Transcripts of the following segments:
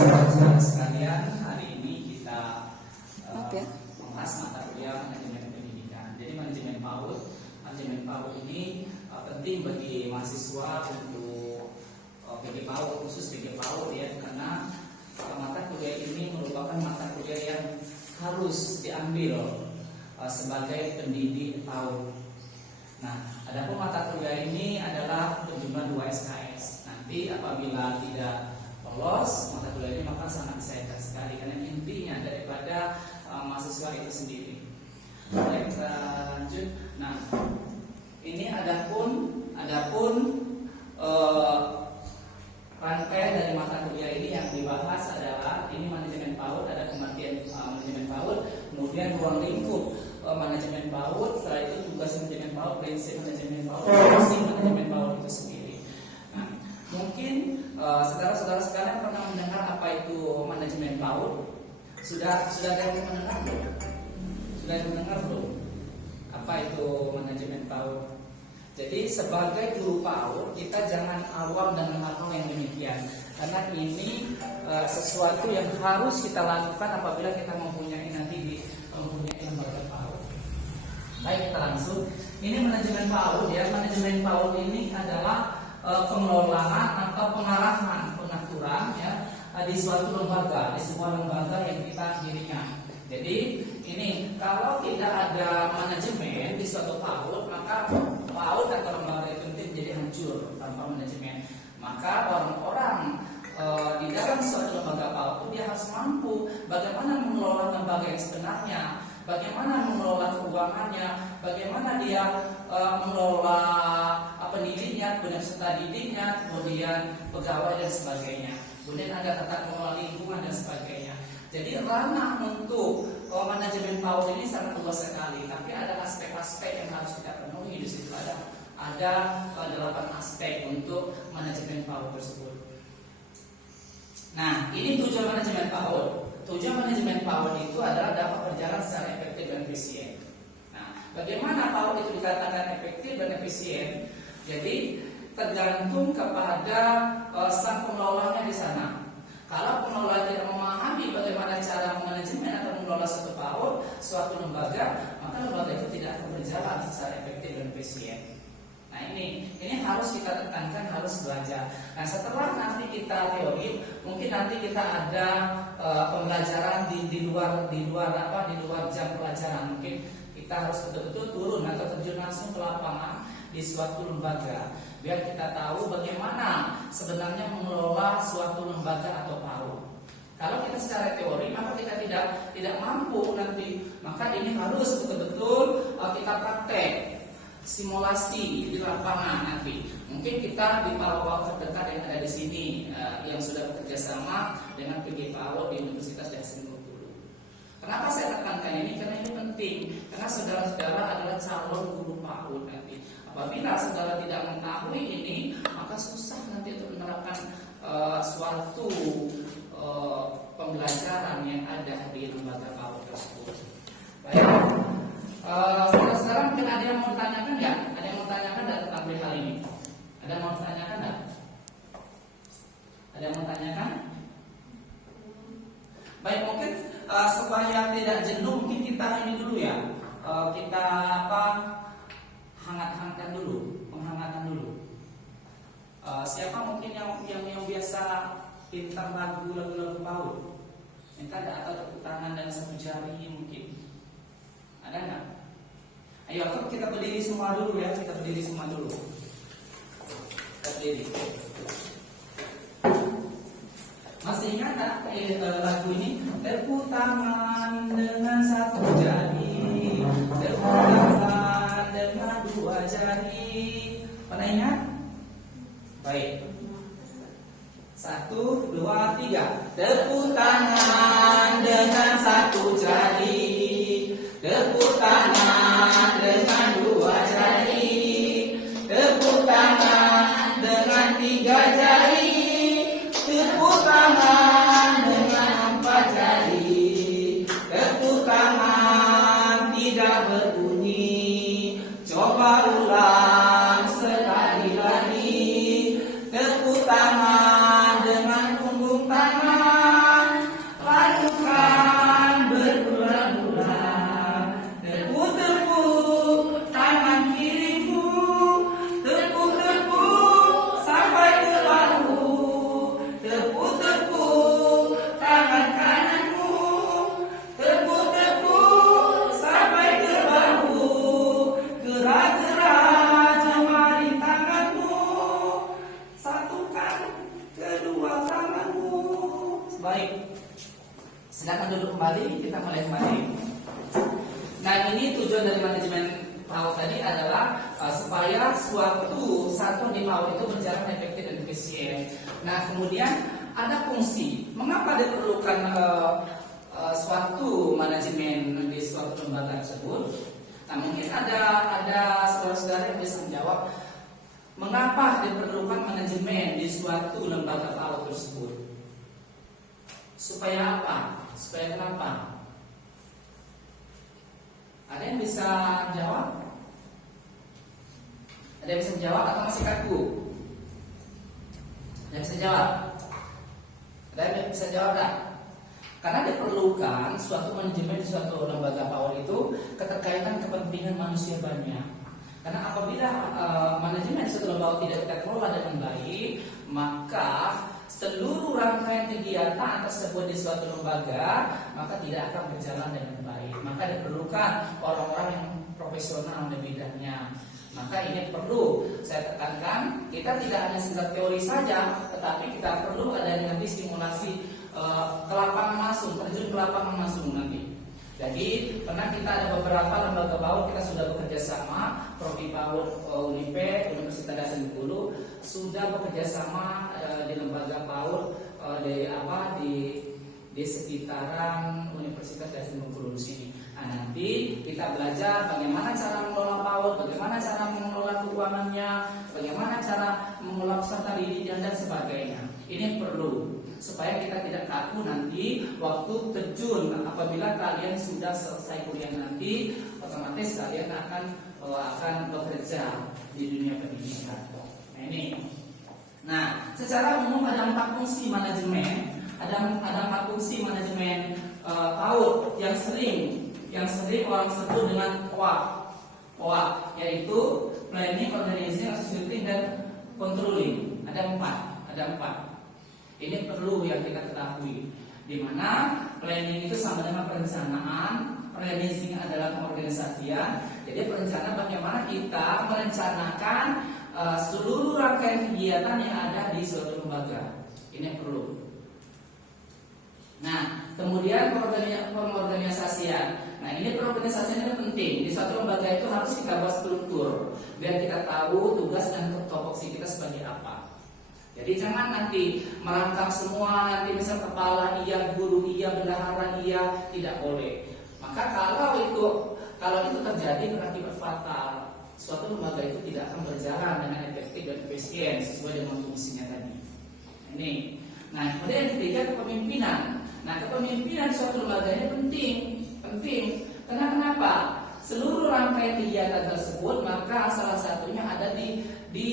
saudara-saudara sekalian, hari ini kita membahas mata kuliah manajemen pendidikan. Jadi manajemen PAUD ini penting bagi mahasiswa untuk PG PAUD, khusus PG PAUD ya, karena mata kuliah ini merupakan mata kuliah yang harus diambil sebagai pendidik PAUD. Nah, adapun mata kuliah ini adalah berjumlah 2 SKS. Nanti apabila tidak lolos mata kuliah ini maka sangat disayangkan sekali, karena intinya daripada mahasiswa itu sendiri. Baik, kita lanjut. Nah, ini adapun rangkaian dari mata kuliah ini yang dibahas adalah ini manajemen PAUD, ada pengertian manajemen PAUD, kemudian ruang lingkup manajemen PAUD, setelah itu tugas manajemen PAUD, prinsip manajemen PAUD, fungsi manajemen PAUD itu sendiri. Nah, mungkin saudara-saudara sekalian pernah mendengar apa itu manajemen PAUD? Sudah ada yang mendengar belum? Sudah yang mendengar belum? Apa itu manajemen PAUD? Jadi sebagai guru PAUD kita jangan awam dengan hal yang demikian, karena ini sesuatu yang harus kita lakukan apabila kita mempunyai lembaga PAUD. Baik, kita langsung. Ini manajemen PAUD ya. Manajemen PAUD ini adalah pengelolaan atau pengarahan pengaturan ya di suatu lembaga, di sebuah lembaga yang kita dirikan. Jadi ini kalau tidak ada manajemen di suatu PAUD, maka PAUD atau lembaga itu menjadi hancur tanpa manajemen. Maka orang-orang di dalam suatu lembaga PAUD dia harus mampu bagaimana mengelola lembaga yang sebenarnya, bagaimana mengelola keuangannya, bagaimana dia mengelola pendidiknya, peserta didiknya, kemudian pegawai dan sebagainya. Kemudian ada tata kelola lingkungan dan sebagainya. Jadi ranah untuk manajemen PAUD ini sangat luas sekali, tapi ada aspek-aspek yang harus kita penuhi. Di situ ada 8 aspek untuk manajemen PAUD tersebut. Nah, ini tujuan manajemen PAUD. Tujuan manajemen PAUD itu adalah dapat berjalan secara efektif dan efisien. Nah, bagaimana PAUD itu dikatakan efektif dan efisien? Jadi tergantung kepada sang pengelolanya di sana. Kalau pengelola tidak memahami bagaimana cara manajemen atau mengelola suatu PAUD, suatu lembaga, maka lembaga itu tidak akan berjalan secara efektif dan efisien. Nah, ini harus kita tekankan, harus belajar. Nah, setelah nanti kita teori, mungkin nanti kita ada pembelajaran di luar jam pelajaran. Mungkin kita harus betul-betul turun atau terjun langsung ke lapangan di suatu lembaga, biar kita tahu bagaimana sebenarnya mengelola suatu lembaga atau PAUD. Kalau kita secara teori maka kita tidak mampu nanti, maka ini harus betul-betul kita praktek, simulasi di lapangan nanti. Mungkin kita di PAUD terdekat yang ada di sini yang sudah bekerja sama dengan PG PAUD di Universitas Daesan Bengkulu. Kenapa saya tekankan ini? Karena ini penting, karena saudara-saudara adalah calon guru PAUD nanti. Apabila saudara tidak mengetahui ini, maka susah nanti untuk menerapkan suatu pembelajaran yang ada di lembaga PAUD tersebut. Baik, sekarang mungkin ada yang mau tanyakan nggak? Ada yang mau tanyakan tentang hal ini? Ada yang mau tanyakan nggak? Ada yang mau tanyakan? Baik, mungkin supaya tidak jenuh, mungkin kita ini dulu ya. Kita menghangatkan dulu. Siapa mungkin yang biasa pintar lagu-lagu PAUD? Minta ada atau tepuk tangan dan satu jari mungkin. Ada nggak? Ayo, kita berdiri semua dulu ya. Kita berdiri. Masih ingat tak lagu ini? Tepuk tangan dengan satu jari, tepuk tangan dengan 2 jari. Pernah ingat? Baik. 1, 2, 3. Tepuk tangan dengan 1 jari, tepuk tangan dengan 2 jari, tepuk tangan dengan 3 jari, tepuk tangan dengan 4 jari, tepuk tangan tidak berbunyi. Coba ulang sekali lagi. Tepuk tangan dengan punggung tangan. kembali, kita mulai kembali. Nah, ini tujuan dari manajemen PAUD tadi adalah supaya suatu satuan di PAUD itu berjalan efektif dan efisien. Nah, kemudian ada fungsi. Mengapa diperlukan suatu manajemen di suatu lembaga tersebut? Nah, mungkin ada saudara-saudara yang bisa menjawab mengapa diperlukan manajemen di suatu lembaga PAUD tersebut. Supaya apa? Supaya kenapa? Ada yang bisa jawab? Ada yang bisa menjawab atau masih kaku? Ada yang bisa jawab? Ada yang bisa jawab tak? Karena diperlukan suatu manajemen di suatu lembaga PAUD itu keterkaitan kepentingan manusia banyak. Karena apabila manajemen suatu lembaga tidak kita kelola dengan baik, maka seluruh rangkaian kegiatan tersebut di suatu lembaga maka tidak akan berjalan dengan baik. Maka diperlukan orang-orang yang profesional di bidangnya. Maka ini perlu saya tekankan, kita tidak hanya sekedar teori saja, tetapi kita perlu adanya nanti stimulasi ke lapangan langsung, terjun ke lapangan langsung nanti. Jadi pernah kita ada beberapa lembaga PAUD kita sudah bekerja sama, Prodi PAUD UNIPE Universitas Dasar Bengkulu sudah bekerja sama di lembaga PAUD di sekitaran Universitas Dasar Bengkulu di sini. Nah, nanti kita belajar bagaimana cara mengelola PAUD, bagaimana cara mengelola keuangannya, bagaimana cara mengelola peserta didik dan sebagainya. Ini perlu supaya kita tidak kaku nanti waktu terjun. Apabila kalian sudah selesai kuliah nanti, otomatis kalian akan bekerja di dunia pendidikan. Nah, ini. Nah, secara umum ada 4 fungsi manajemen. Ada 4 fungsi manajemen PAUD yang sering orang sebut dengan POA, yaitu planning, organizing, executing, dan controlling. Ada 4. Ini perlu yang kita ketahui, di mana planning itu sama dengan perencanaan, organizing adalah pengorganisasian. Jadi perencanaan bagaimana kita merencanakan seluruh rangkaian kegiatan yang ada di suatu lembaga. Ini perlu. Nah, kemudian pengorganisasian. Nah, ini pengorganisasian ini penting. Di suatu lembaga itu harus kita buat struktur biar kita tahu tugas dan tupoksi kita sebagai apa. Jadi jangan nanti merangkap semua, nanti misal kepala iya, guru iya, bendahara iya, tidak boleh. Maka kalau itu terjadi berakibat fatal. Suatu lembaga itu tidak akan berjalan dengan efektif dan efisien sesuai dengan fungsinya tadi. Ini. Nah, kemudian yang ketiga kepemimpinan. Nah, kepemimpinan suatu lembaga ini penting. Karena kenapa? Seluruh rangkaian kegiatan tersebut maka salah satunya ada di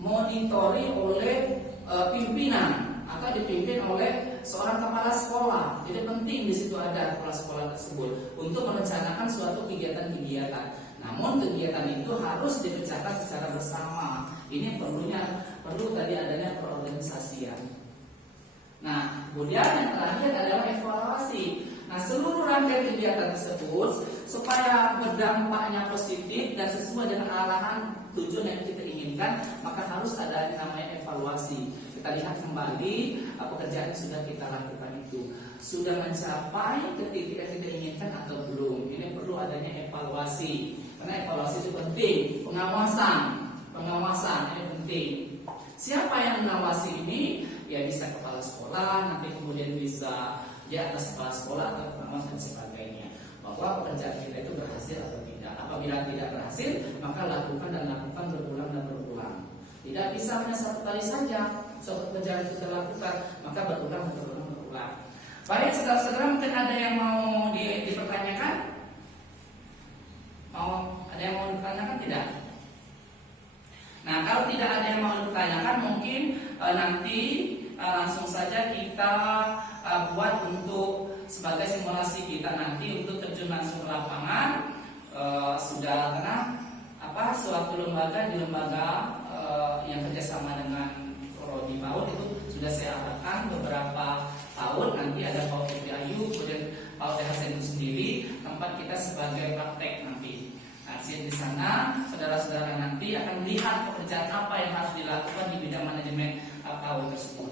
monitori oleh pimpinan atau dipimpin oleh seorang kepala sekolah. Jadi penting di situ ada kepala sekolah tersebut untuk merencanakan suatu kegiatan-kegiatan. Namun kegiatan itu harus dikerjakan secara bersama. Ini perlu tadi adanya perorganisasian. Nah, kemudian yang terakhir adalah evaluasi. Nah, seluruh rangkaian kegiatan tersebut supaya berdampaknya positif dan sesuai dengan arahan tujuan yang kita inginkan, maka harus ada yang namanya evaluasi. Kita lihat kembali pekerjaan yang sudah kita lakukan itu sudah mencapai ke titik yang kita inginkan atau belum. Ini perlu adanya evaluasi. Karena evaluasi itu penting. Pengawasan ini penting. Siapa yang mengawasi ini? Ya bisa kepala sekolah, nanti kemudian bisa di atas kepala sekolah atau pengawas dan sebagainya. Bahwa pekerjaan kita itu berhasil atau tidak. Apabila tidak berhasil, maka lakukan berulang dan berulang. Tidak bisa hanya satu kali saja. Suatu pekerjaan kita lakukan, maka berulang. Baik, saudara-saudara, mungkin ada yang mau dipertanyakan? Ada yang mau ditanyakan tidak? Nah, kalau tidak ada yang mau ditanyakan, mungkin nanti langsung saja kita buat untuk sebagai simulasi kita nanti untuk terjun langsung ke lapangan. Sudah karena suatu lembaga yang kerjasama dengan Prodi PAUD itu sudah saya arahkan beberapa tahun. Nanti ada PAUD TPAYU, kemudian PAUD THC itu sendiri tempat kita sebagai praktek nanti. Nah, di sana saudara-saudara nanti akan melihat pekerjaan apa yang harus dilakukan di bidang manajemen PAUD tersebut.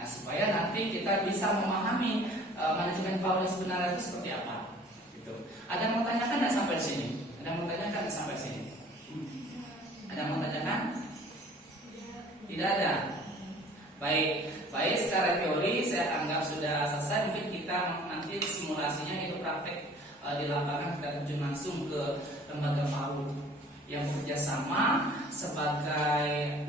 Nah, supaya nanti kita bisa memahami manajemen PAUD yang sebenarnya itu seperti apa? Gitu. Ada yang mau tanyakan nggak sampai sini? Ada yang mau tanyakan nggak sampai sini? Ada yang mau tanyakan? Tidak ada. Baik, secara teori saya anggap sudah selesai. Mungkin kita nanti simulasinya itu praktek di lapangan, kita terjun langsung ke lembaga PAUD yang bekerja sama sebagai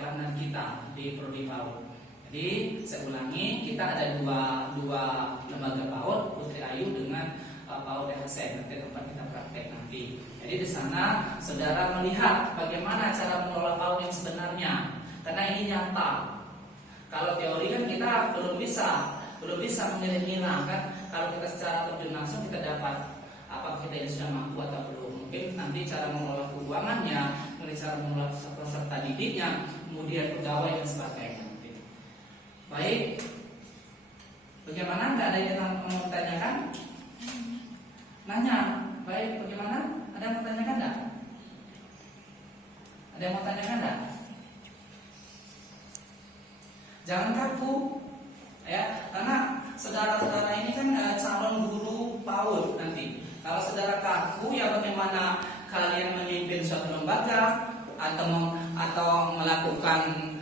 partner kita di prodi PAUD. Jadi saya ulangi, kita ada dua lembaga PAUD, Putri Ayu dengan PAUD LHC, nanti tempat kita praktek nanti. Jadi di sana saudara melihat bagaimana cara mengelola PAUD yang sebenarnya, karena ini nyata. Kalau teori kan kita belum bisa menilai kan. Kalau kita secara terjun langsung kita dapat apakah kita ini sudah mampu atau belum. Mungkin nanti cara mengelola keuangannya, cara mengelola peserta didiknya, kemudian pegawai dan sebagainya. Baik, bagaimana? Nggak ada yang mau ditanyakan? Nanya, baik, bagaimana? Ada yang mau tanyakan nggak? Ada yang mau tanyakan nggak? Jangan kaku, ya, karena saudara-saudara ini kan calon guru PAUD nanti. Kalau saudara kaku, ya bagaimana kalian memimpin suatu lembaga atau melakukan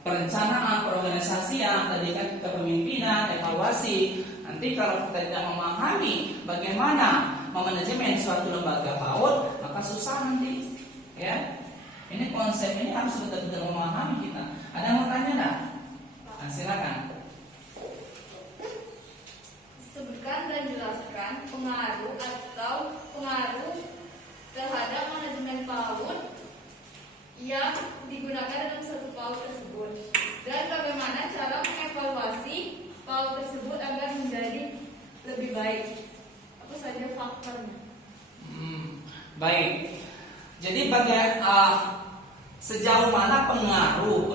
perencanaan, perorganisasian, tadi kan kepemimpinan, evaluasi. Nanti kalau kita tidak memahami bagaimana memanajemen suatu lembaga PAUD, maka susah nanti, ya. Ini konsep ini harus betul-betul memahami kita. Ada yang mau tanya enggak? Nah, silakan. Sebutkan dan jelaskan pengaruh terhadap manajemen PAUD yang digunakan dalam satu PAUD tersebut, dan bagaimana cara mengevaluasi PAUD tersebut agar menjadi lebih baik. Apa saja faktornya? Baik. Jadi sejauh mana pengaruh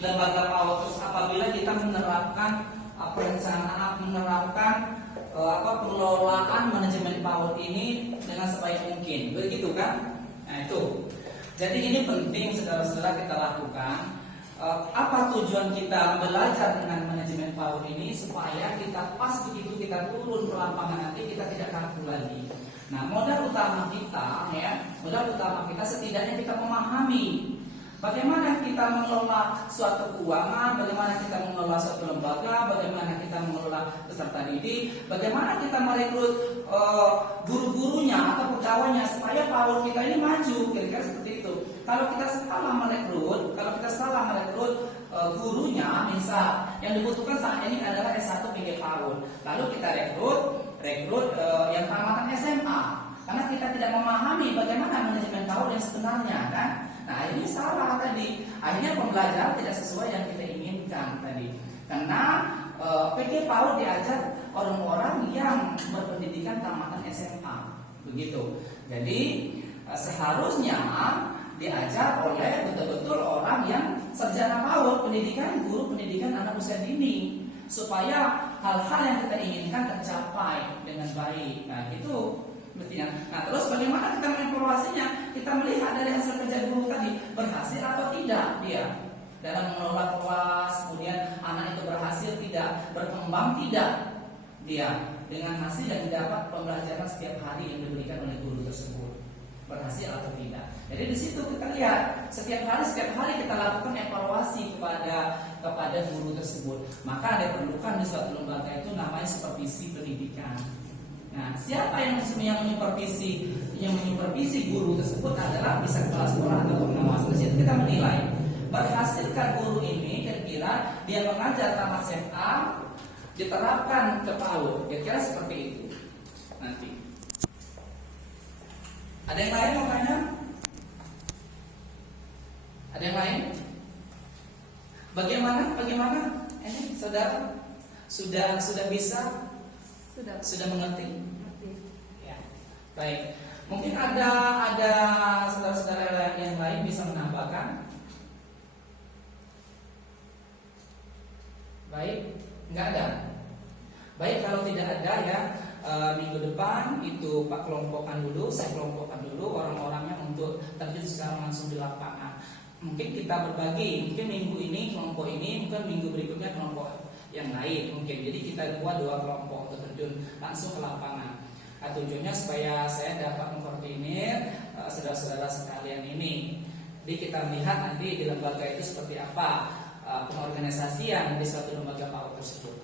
lembaga PAUD apabila kita menerapkan perencanaan, menerapkan pengelolaan manajemen PAUD ini dengan sebaik mungkin, begitu kan? Nah itu. Jadi ini penting saudara-saudara kita lakukan. Apa tujuan kita belajar dengan manajemen PAUD ini supaya kita pas begitu kita turun ke lapangan nanti kita tidak kaku lagi. Nah, modal utama kita setidaknya kita memahami bagaimana kita mengelola suatu keuangan, bagaimana kita mengelola suatu lembaga, bagaimana kita mengelola peserta didik, bagaimana kita merekrut guru-gurunya atau pegawainya supaya PAUD kita ini maju, kira-kira seperti itu. Kalau kita salah merekrut gurunya, misal yang dibutuhkan saat ini adalah S1 PG PAUD, lalu kita rekrut yang tamatan SMA, karena kita tidak memahami bagaimana manajemen PAUD yang sebenarnya, kan? Nah ini salah tadi. Akhirnya pembelajaran tidak sesuai yang kita inginkan tadi. Karena PG PAUD diajar orang-orang yang berpendidikan tamatan SMA, begitu. Jadi seharusnya diajar oleh betul-betul orang yang sarjana PAUD, guru pendidikan anak usia dini, supaya hal-hal yang kita inginkan tercapai dengan baik. Nah itu mestinya. Nah terus bagaimana kita mengevaluasinya? Kita melihat dari hasil kerja guru tadi berhasil atau tidak dia dalam mengelola kelas, kemudian anak itu berhasil tidak, berkembang tidak dia dengan hasil yang didapat pembelajaran setiap hari yang diberikan oleh guru tersebut, berhasil atau tidak. Jadi di situ kita lihat setiap hari kita lakukan evaluasi kepada guru tersebut. Maka diperlukan di suatu lembaga itu namanya supervisi pendidikan. Nah, siapa yang menyupervisi guru tersebut adalah bisa kepala sekolah atau pengawas. Di situ kita menilai berhasilkah guru ini, kira-kira dia mengajar tamat SMA diterapkan ke PAUD, kira-kira seperti itu. Nanti ada yang lain mau tanya? Ada yang lain? Bagaimana? Ini saudara sudah bisa? Sudah mengerti? Ya. Baik. Mungkin ada saudara-saudara yang lain bisa menambahkan? Baik, nggak ada. Baik, kalau tidak ada ya, minggu depan itu Pak kelompokkan dulu, saya kelompokkan dulu orang-orangnya untuk terjun secara langsung di lapangan. Mungkin kita berbagi, mungkin minggu ini kelompok ini, mungkin minggu berikutnya yang lain mungkin. Jadi kita buat 2 kelompok untuk terjun langsung ke lapangan. Tujuannya supaya saya dapat mengkoordinir saudara-saudara sekalian ini. Jadi kita lihat nanti di lembaga itu seperti apa pengorganisasian di suatu lembaga PAUD tersebut.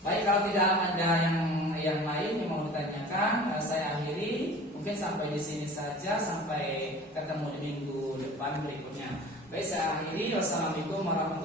Baik, kalau tidak ada yang lain yang mau ditanyakan, saya akhiri. Mungkin sampai di sini saja, sampai ketemu di minggu depan berikutnya. Baik, saya akhiri. Wassalamualaikum warahmatullahi wabarakatuh.